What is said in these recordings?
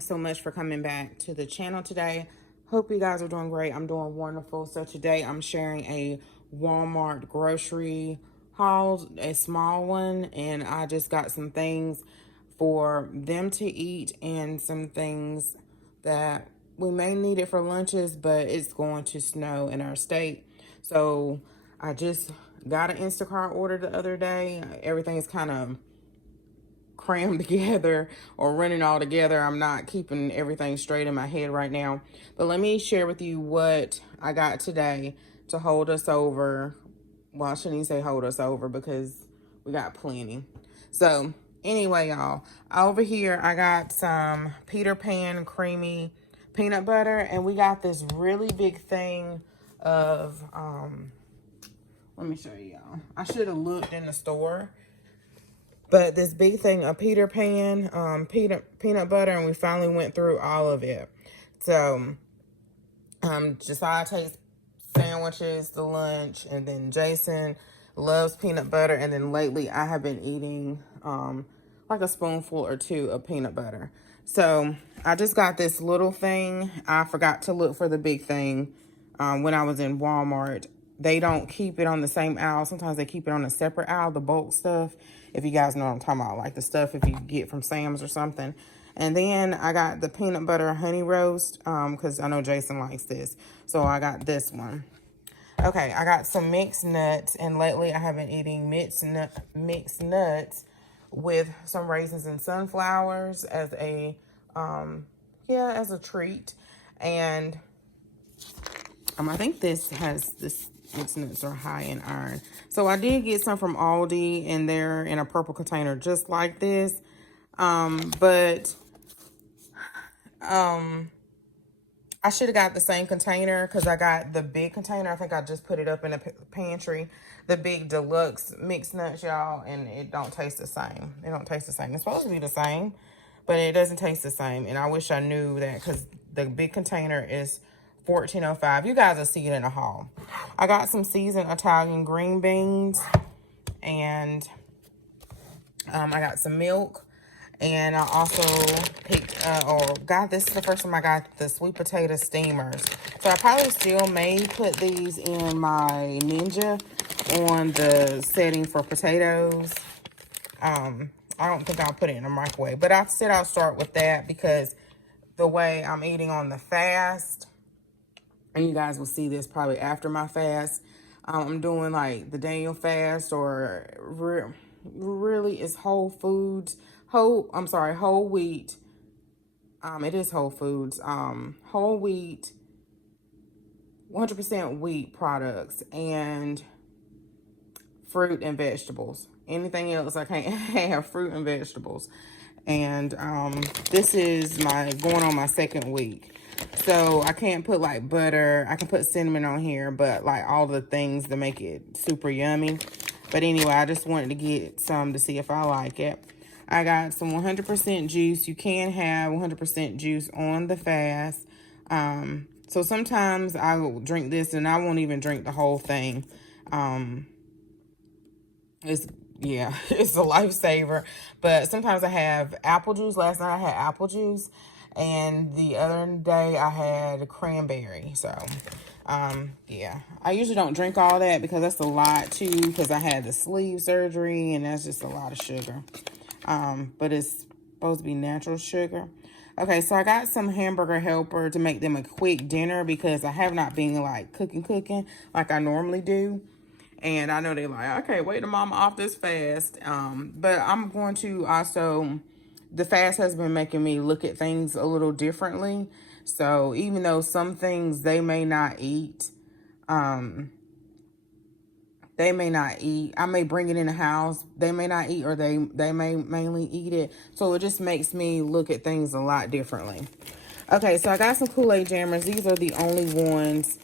thanks so much for coming back to the channel today. Hope you guys are doing great. I'm doing wonderful. So today I'm sharing a Walmart grocery haul, a small one, and I just got some things for them to eat and some things that we may need it for lunches, but it's going to snow in our state. So I just got an Instacart order the other day. Everything is kind of crammed together or running all together. I'm not keeping everything straight in my head right now. But let me share with you what I got today to hold us over. Well, I shouldn't even say hold us over because we got plenty. So anyway, y'all, over here I got some Peter Pan creamy peanut butter, and we got this really big thing of let me show you, y'all. I should have looked in the store. But this big thing of Peter Pan peanut butter, and we finally went through all of it. So Josiah takes sandwiches to lunch, and then Jason loves peanut butter, and then lately I have been eating like a spoonful or two of peanut butter. So I just got this little thing. I forgot to look for the big thing when I was in Walmart. They don't keep it on the same aisle. Sometimes they keep it on a separate aisle, the bulk stuff. If you guys know what I'm talking about, like the stuff if you get from Sam's or something. And then I got the peanut butter honey roast because I know Jason likes this. So I got this one. Okay, I got some mixed nuts. And lately I have been eating mixed nuts with some raisins and sunflowers as a, as a treat. And I think this mixed nuts are high in iron. So I did get some from Aldi, and they're in a purple container just like this. But I should have got the same container because I got the big container. I think I just put it up in the pantry. The big deluxe mixed nuts, y'all, and it don't taste the same. It don't taste the same. It's supposed to be the same, but it doesn't taste the same. And I wish I knew that because the big container is $14.05. You guys will see it in the haul. I got some seasoned Italian green beans, and I got some milk, and I also picked this is the first time I got the sweet potato steamers. So I probably still may put these in my Ninja on the setting for potatoes. I don't think I'll put it in a microwave, but I said I'll start with that because the way I'm eating on the fast, and you guys will see this probably after my fast. I'm doing like the Daniel fast, or really is whole foods. Whole wheat. It is Whole Foods. Whole wheat, 100% wheat products, and fruit and vegetables. Anything else I can't have fruit and vegetables. And this is going on my second week. So I can't put like butter. I can put cinnamon on here, but like all the things that make it super yummy. But anyway, I just wanted to get some to see if I like it. I got some 100% juice. You can have 100% juice on the fast. So sometimes I will drink this and I won't even drink the whole thing. It's a lifesaver. But sometimes I have apple juice. Last night I had apple juice, and the other day I had cranberry. So, I usually don't drink all that because that's a lot too, because I had the sleeve surgery, and that's just a lot of sugar. But it's supposed to be natural sugar. Okay, so I got some Hamburger Helper to make them a quick dinner because I have not been like cooking like I normally do. And I know they're like, I can't wait till mama off this fast. But I'm going to also, the fast has been making me look at things a little differently. So even though some things they may not eat, I may bring it in the house, they may not eat, or they may mainly eat it. So it just makes me look at things a lot differently. Okay, so I got some Kool-Aid jammers. These are the only ones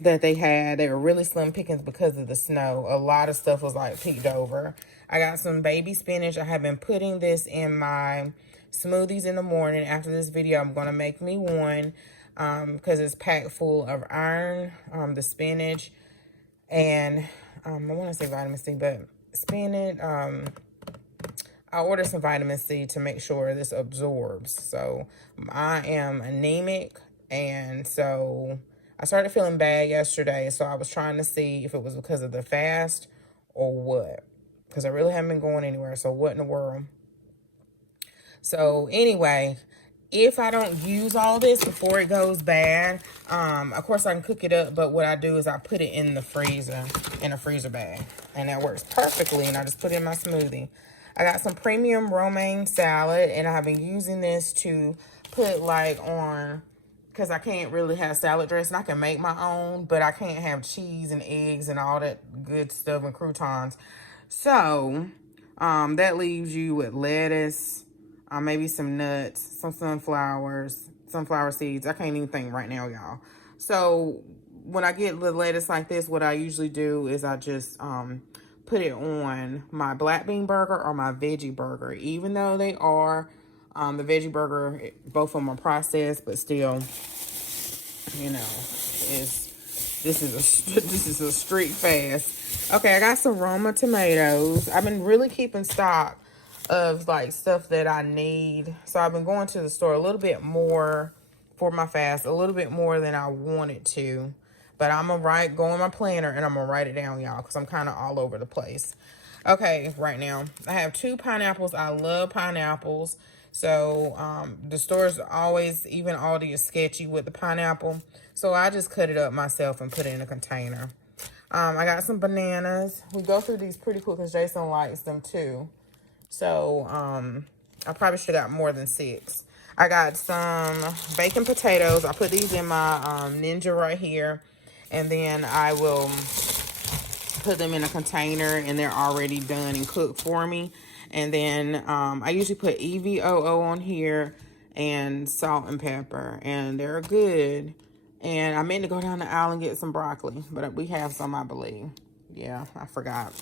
that they had. They were really slim pickings because of the snow. A lot of stuff was like peeked over. I got some baby spinach. I have been putting this in my smoothies in the morning. After this video, I'm going to make me one because it's packed full of iron, the spinach, and I want to say vitamin C, but spinach, I ordered some vitamin C to make sure this absorbs. So I am anemic, and so I started feeling bad yesterday. So I was trying to see if it was because of the fast or what, because I really haven't been going anywhere. So what in the world? So anyway, if I don't use all this before it goes bad, of course I can cook it up, but what I do is I put it in the freezer, in a freezer bag, and that works perfectly, and I just put it in my smoothie. I got some premium romaine salad, and I've been using this to put like on, because I can't really have salad dressing. I can make my own, but I can't have cheese and eggs and all that good stuff and croutons. So that leaves you with lettuce, maybe some nuts, some sunflower seeds. I can't even think right now, y'all. So when I get the lettuce like this, what I usually do is I just put it on my black bean burger or my veggie burger. Even though they are the veggie burger, both of them are processed, but still, you know, this is a street fast. Okay, I got some Roma tomatoes. I've been really keeping stock of like stuff that I need. So I've been going to the store a little bit more for my fast, a little bit more than I wanted to. But I'm gonna go in my planner and I'm gonna write it down, y'all, because I'm kind of all over the place. Okay, right now I have 2 pineapples. I love pineapples. So the stores always, even Aldi, is sketchy with the pineapple. So I just cut it up myself and put it in a container. I got some bananas. We go through these pretty quick because Jason likes them too. So I probably should have got more than 6. I got some bacon potatoes. I put these in my Ninja right here. And then I will put them in a container, and they're already done and cooked for me. And then I usually put EVOO on here and salt and pepper, and they're good. And I meant to go down the aisle and get some broccoli, but we have some, I believe. Yeah, I forgot.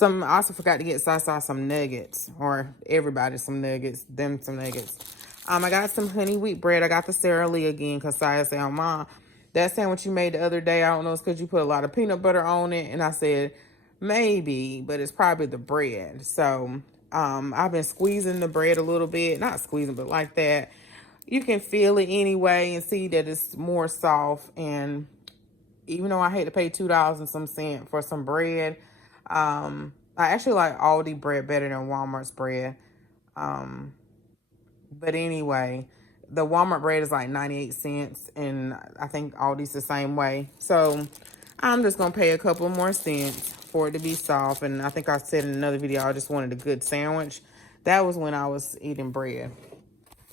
I also forgot to get Sasa some nuggets, or everybody some nuggets, them some nuggets. I got some honey wheat bread. I got the Sara Lee again because Saya said, "Oh, Mom, that sandwich you made the other day, I don't know, it's because you put a lot of peanut butter on it." And I said, maybe, but it's probably the bread. So I've been squeezing the bread a little bit. Not squeezing, but like that. You can feel it anyway and see that it's more soft. And even though I hate to pay $2 and some cent for some bread, I actually like Aldi bread better than Walmart's bread. But anyway, the Walmart bread is like 98 cents, and I think Aldi's the same way. So I'm just going to pay a couple more cents for it to be soft. And I think I said in another video, I just wanted a good sandwich. That was when I was eating bread.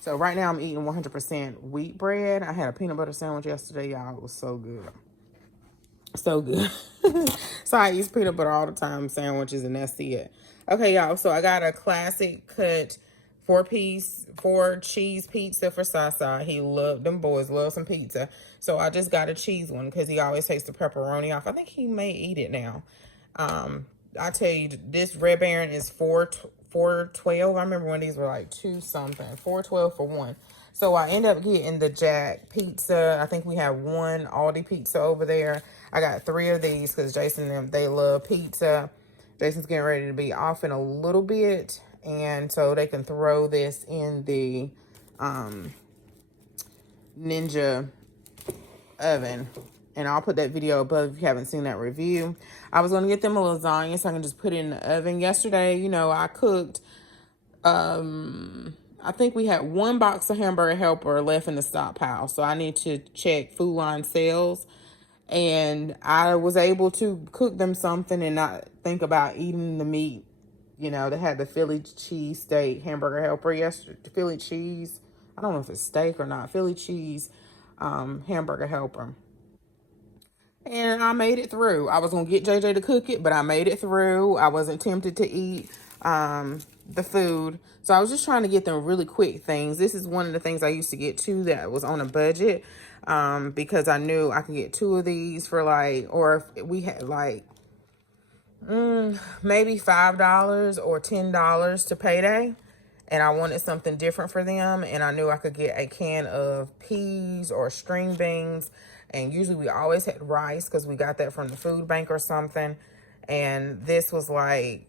So right now I'm eating 100% wheat bread. I had a peanut butter sandwich yesterday, y'all. It was so good. So good. So I eat peanut butter all the time, sandwiches, and that's it. Okay, y'all. So I got a classic cut 4-cheese pizza for Sasa. He loved, them boys love some pizza. So I just got a cheese one because he always takes the pepperoni off. I think he may eat it now. I tell you, this Red Baron is $4.12. I remember when these were like 2 something. $4.12 for one. So I end up getting the Jack pizza. I think we have 1 Aldi pizza over there. I got 3 of these because Jason and them, they love pizza. Jason's getting ready to be off in a little bit, and so they can throw this in the Ninja oven. And I'll put that video above if you haven't seen that review. I was going to get them a lasagna so I can just put it in the oven. Yesterday, you know, I cooked, I think we had 1 box of Hamburger Helper left in the stockpile. So I need to check Food Line sales. And I was able to cook them something and not think about eating the meat. You know, they had the Philly cheese steak Hamburger Helper yesterday. Philly cheese, I don't know if it's steak or not. Philly cheese Hamburger Helper. And I made it through. I was going to get JJ to cook it, but I made it through. I wasn't tempted to eat the food. So I was just trying to get them really quick things. This is one of the things I used to get too that was on a budget because I knew I could get 2 of these for like, or if we had like maybe $5 or $10 to payday. And I wanted something different for them. And I knew I could get a can of peas or string beans. And usually we always had rice because we got that from the food bank or something. And this was like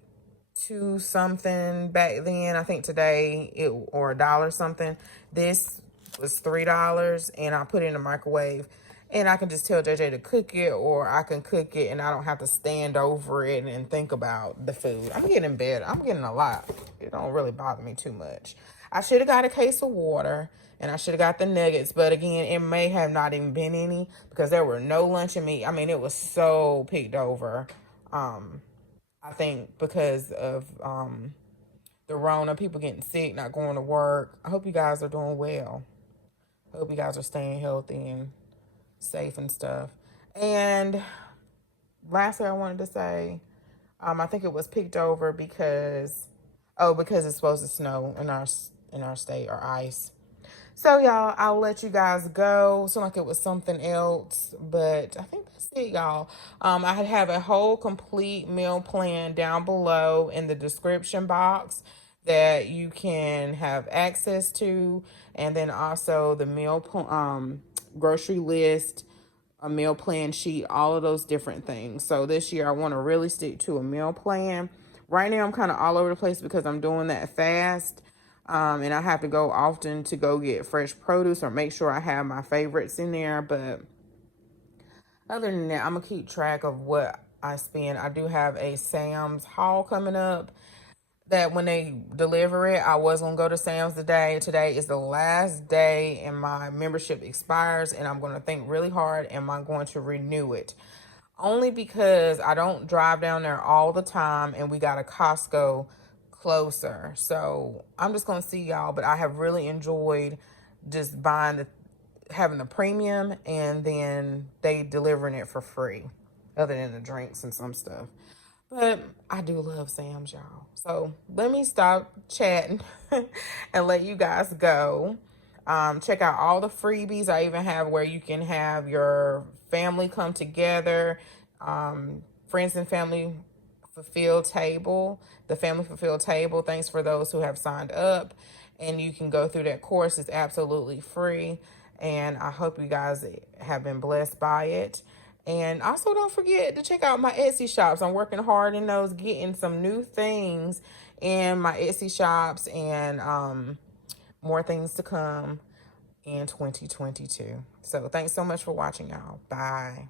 2 something back then. I think today or $1 something. This was $3, and I put it in the microwave, and I can just tell JJ to cook it, or I can cook it and I don't have to stand over it and think about the food. I'm getting in bed. I'm getting a lot. It don't really bother me too much. I should have got a case of water, and I should have got the nuggets, but again, it may have not even been any because there were no luncheon meat. I mean, it was so picked over. I think because of the Rona, people getting sick, not going to work. I hope you guys are doing well. I hope you guys are staying healthy and safe and stuff. And lastly, I wanted to say, I think it was picked over because it's supposed to snow in our state, or ice. So y'all, I'll let you guys go. Seemed like it was something else, but I think that's it, y'all. I have a whole complete meal plan down below in the description box that you can have access to, and then also the grocery list, a meal plan sheet, all of those different things. So this year I want to really stick to a meal plan. Right now I'm kind of all over the place because I'm doing that fast. And I have to go often to go get fresh produce or make sure I have my favorites in there. But other than that, I'm going to keep track of what I spend. I do have a Sam's haul coming up that when they deliver it, I was going to go to Sam's today. Today is the last day and my membership expires, and I'm going to think really hard, am I going to renew it? Only because I don't drive down there all the time, and we got a Costco closer. So I'm just going to see y'all, but I have really enjoyed just having the premium, and then they delivering it for free, other than the drinks and some stuff. But I do love Sam's, y'all. So let me stop chatting and let you guys go. Check out all the freebies. I even have where you can have your family come together. Friends and family fulfilled table. The family fulfilled table. Thanks for those who have signed up. And you can go through that course. It's absolutely free. And I hope you guys have been blessed by it. And also don't forget to check out my Etsy shops. I'm working hard in those, getting some new things in my Etsy shops, and more things to come in 2022. So thanks so much for watching, y'all. Bye.